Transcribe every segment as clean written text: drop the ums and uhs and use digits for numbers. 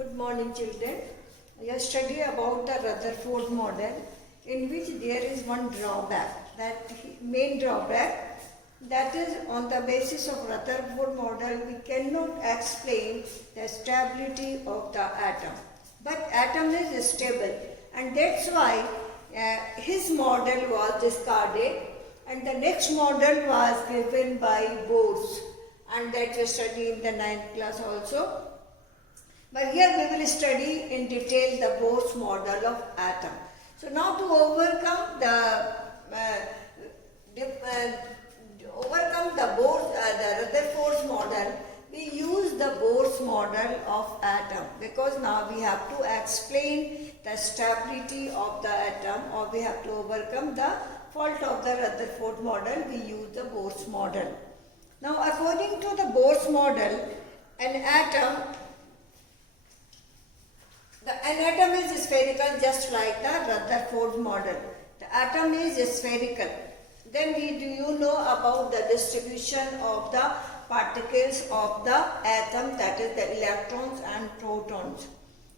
Good morning, children. We are studying about the Rutherford model, in which there is one drawback. That main drawback, that is, on the basis of Rutherford model, we cannot explain the stability of the atom. But atom is stable, and that's why his model was discarded, and the next model was given by Bose, and that we studied in the 9th class also. But here we will study in detail the Bose model of atom. So now to overcome the Rutherford model, we use the Bose model of atom, because now we have to explain the stability of the atom, or we have to overcome the fault of the Rutherford model. We use the Bose model. Now, according to the Bose model, an atom is spherical, just like the Rutherford model. The atom is spherical. Then do you know about the distribution of the particles of the atom, that is the electrons and protons.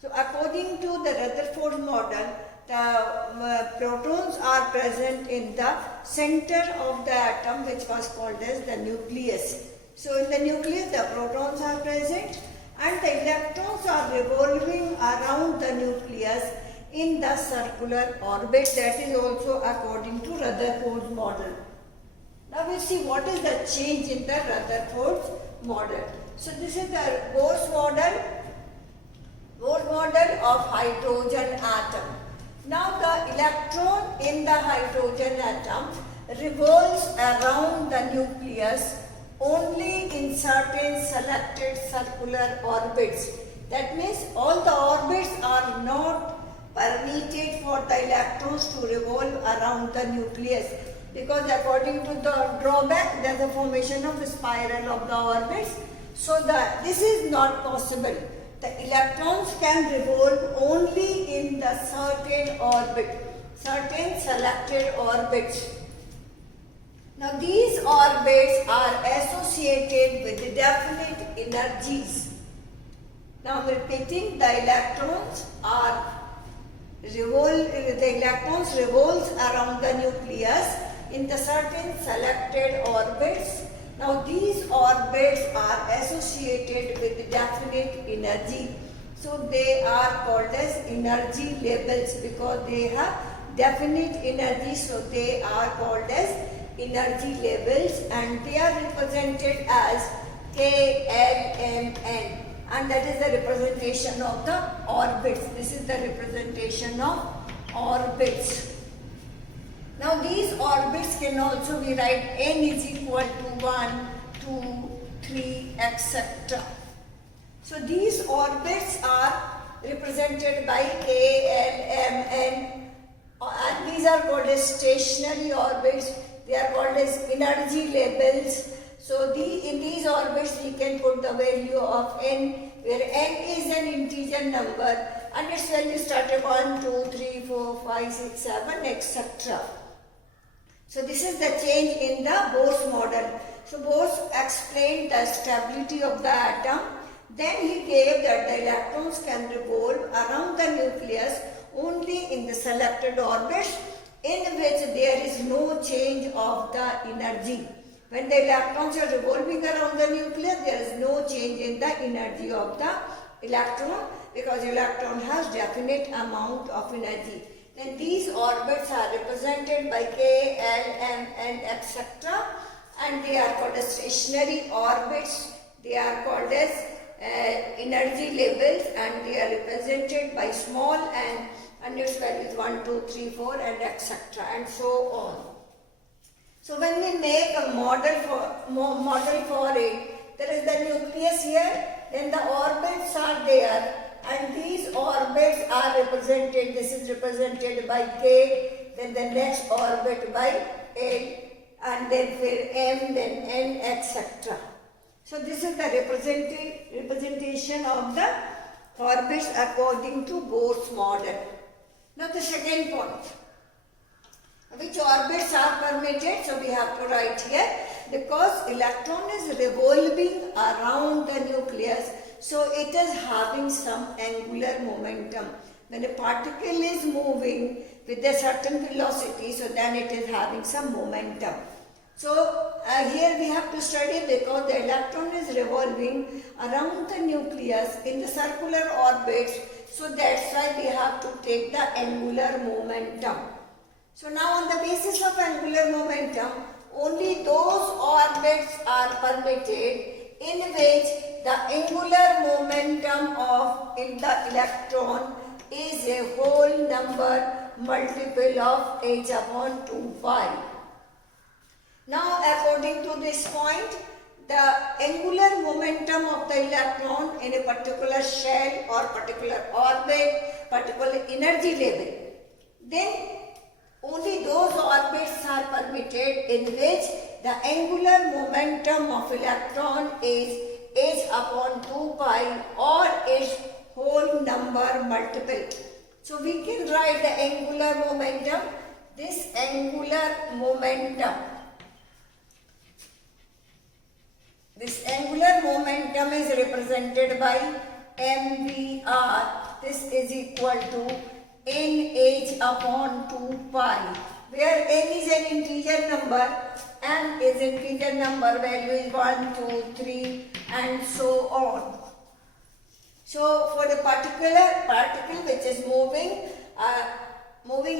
So according to the Rutherford model, the protons are present in the center of the atom, which was called as the nucleus. So in the nucleus the protons are present, and the electrons are revolving around the nucleus in the circular orbit. That is also according to Rutherford's model. Now we see what is the change in the Rutherford's model. So this is the Bose model of hydrogen atom. Now the electron in the hydrogen atom revolves around the nucleus only in certain selected circular orbits. That means all the orbits are not permitted for the electrons to revolve around the nucleus, because according to the drawback, there is a formation of a spiral of the orbits. So this is not possible. The electrons can revolve only in the certain orbit, certain selected orbits. Now these orbits are associated with definite energies. Now repeating, the electrons revolves around the nucleus in the certain selected orbits. Now these orbits are associated with definite energy. So they are called as energy levels, because they have definite energy. So they are called as energy levels, and they are represented as K, L, M, N, and that is the representation of the orbits. This is the representation of orbits. Now these orbits can also be written n is equal to 1, 2, 3, etc. So these orbits are represented by K, L, M, N, and these are called as stationary orbits. They are called as energy levels. So in these orbits we can put the value of n, where n is an integer number and its value start at 1, 2, 3, 4, 5, 6, 7, etc. So this is the change in the Bose model. So Bose explained the stability of the atom. Then he gave that the electrons can revolve around the nucleus only in the selected orbits, in which there is no change of the energy. When the electrons are revolving around the nucleus, there is no change in the energy of the electron, because electron has definite amount of energy. Then these orbits are represented by K, L, M, N, etc. and they are called as stationary orbits. They are called as energy levels, and they are represented by small n, and its value is 1, 2, 3, 4, and etc. and so on. So when we make a model for it, there is the nucleus here, then the orbits are there, and these orbits are represented. This is represented by K, then the next orbit by L, and then M, then N, etc. So this is the representation of the orbits according to Bose model. Now the second point, which orbits are permitted? So we have to write here, because electron is revolving around the nucleus, so it is having some angular momentum. When a particle is moving with a certain velocity, so then it is having some momentum. So here we have to study because the electron is revolving around the nucleus in the circular orbits, so that's why we have to take the angular momentum. So now on the basis of angular momentum, only those orbits are permitted in which the angular momentum of the electron is a whole number multiple of h upon 2 pi. Now according to this point, the angular momentum of the electron in a particular shell or particular orbit, particular energy level, then only those orbits are permitted in which the angular momentum of electron is h upon 2 pi or its whole number multiple. So we can write the angular momentum. This angular momentum is represented by mvr. This is equal to nh upon 2 pi, where n is an integer number, m is integer number, value is 1, 2, 3 and so on. So for the particle which is moving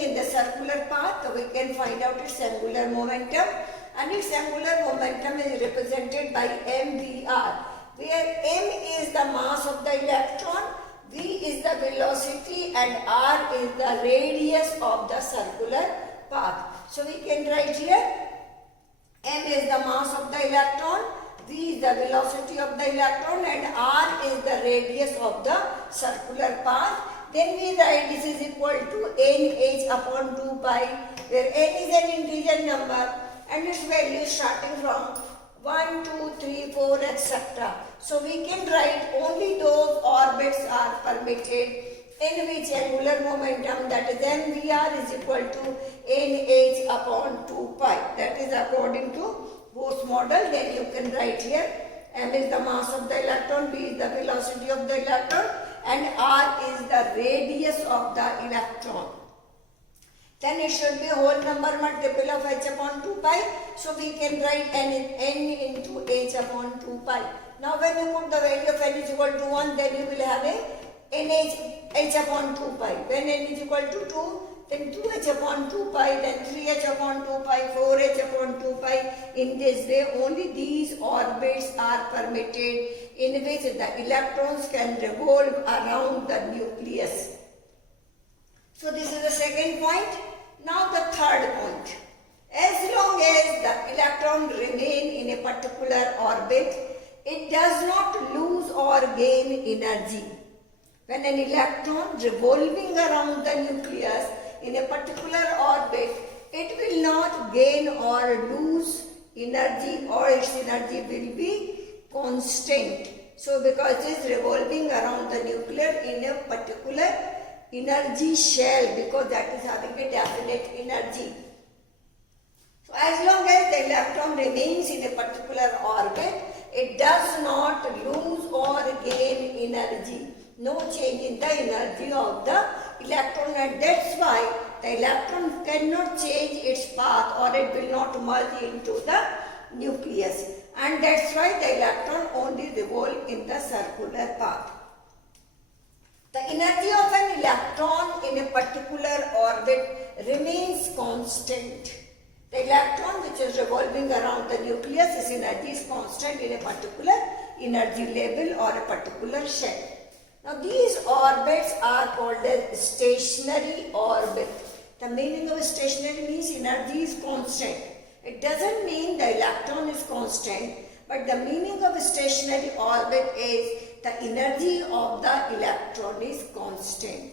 in the circular path, we can find out its angular momentum, and its angular momentum is represented by mvr, where m is the mass of the electron, v is the velocity and r is the radius of the circular path. So we can write here m is the mass of the electron, v is the velocity of the electron and r is the radius of the circular path. Then we write this is equal to nh upon 2 pi, where n is an integer number and its value starting from 1, 2, 3, 4, etc. So we can write only those orbits are permitted in which angular momentum, that is mvr, is equal to nh upon 2 pi. That is according to Bose model. Then you can write here m is the mass of the electron, v is the velocity of the electron and r is the radius of the electron. Then it should be whole number multiple of h upon 2 pi. So we can write n into h upon 2 pi. Now when you put the value of n is equal to 1, then you will have a h upon 2 pi. When n is equal to 2, then 2h upon 2 pi, then 3h upon 2 pi, 4h upon 2 pi. In this way, only these orbits are permitted in which the electrons can revolve around the nucleus. So this is the second point. Now the third point. As long as the electron remain in a particular orbit, it does not lose or gain energy. When an electron revolving around the nucleus in a particular orbit, it will not gain or lose energy, or its energy will be constant. So because it is revolving around the nucleus in a particular energy shell, because that is having a definite energy. So as long as the electron remains in a particular orbit, it does not lose or gain energy. No change in the energy of the electron, and that's why the electron cannot change its path or it will not merge into the nucleus, and that's why the electron only revolve in the circular path. The energy of an electron in a particular orbit remains constant. The electron which is revolving around the nucleus, its energy is constant in a particular energy level or a particular shell. Now these orbits are called as stationary orbit. The meaning of stationary means energy is constant. It doesn't mean the electron is constant, but the meaning of stationary orbit is the energy of the electron is constant.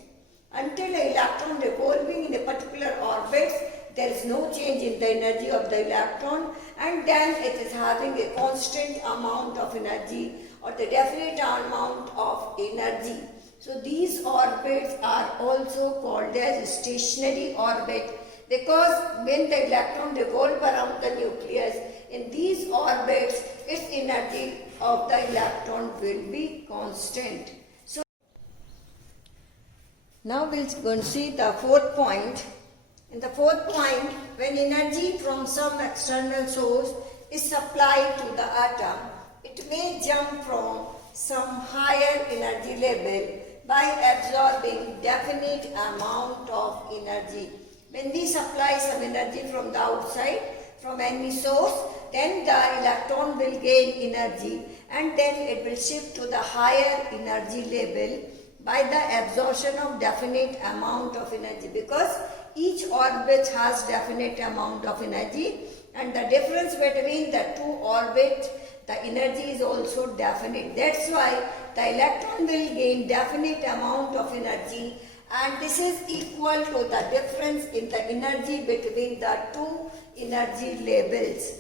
Until the electron revolving in a particular orbit, there is no change in the energy of the electron, and then it is having a constant amount of energy or the definite amount of energy. So these orbits are also called as stationary orbit, because when the electron revolves around the nucleus, in these orbits its energy of the electron will be constant. So now we'll go and see the fourth point. In the fourth point, when energy from some external source is supplied to the atom, it may jump from some higher energy level by absorbing definite amount of energy. When we supply some energy from the outside, from any source, then the electron will gain energy and then it will shift to the higher energy level by the absorption of definite amount of energy, because each orbit has definite amount of energy, and the difference between the two orbits, the energy is also definite. That's why the electron will gain definite amount of energy, and this is equal to the difference in the energy between the two energy levels.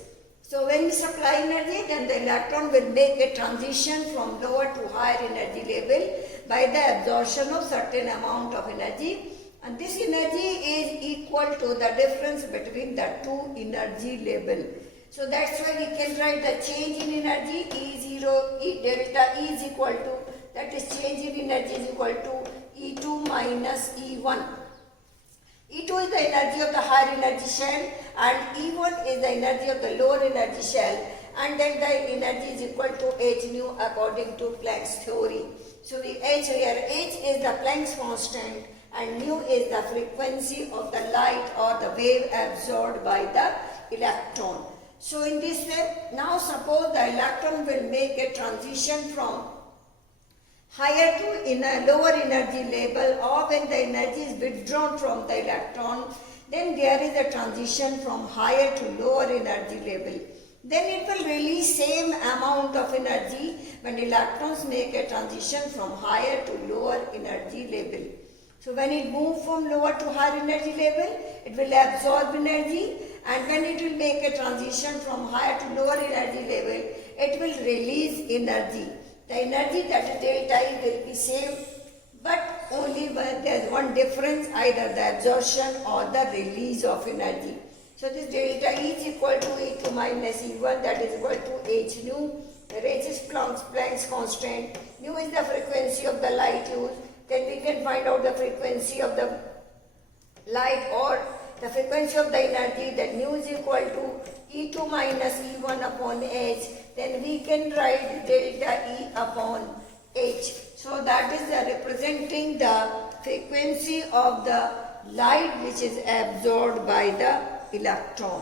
So when we supply energy, then the electron will make a transition from lower to higher energy level by the absorption of certain amount of energy, and this energy is equal to the difference between the two energy level. So that's why we can write the change in energy E0, E delta E is equal to, that is change in energy is equal to E2 minus E1. E2 is the energy of the higher energy shell and E1 is the energy of the lower energy shell, and then the energy is equal to h nu according to Planck's theory. So we H here, H is the Planck's constant and nu is the frequency of the light or the wave absorbed by the electron. So in this way, now suppose the electron will make a transition from higher to lower energy level, or when the energy is withdrawn from the electron, then there is a transition from higher to lower energy level. Then it will release same amount of energy when electrons make a transition from higher to lower energy level. So when it moves from lower to higher energy level, it will absorb energy, and when it will make a transition from higher to lower energy level, it will release energy. The energy, that is delta E, will be same, but only there is one difference, either the absorption or the release of energy. So this delta E is equal to E2 minus E1, that is equal to h nu, where h is Planck's constant, nu is the frequency of the light used. Then we can find out the frequency of the light or the frequency of the energy, that nu is equal to E2 minus E1 upon h. Then we can write delta E upon h. So that is representing the frequency of the light which is absorbed by the electron.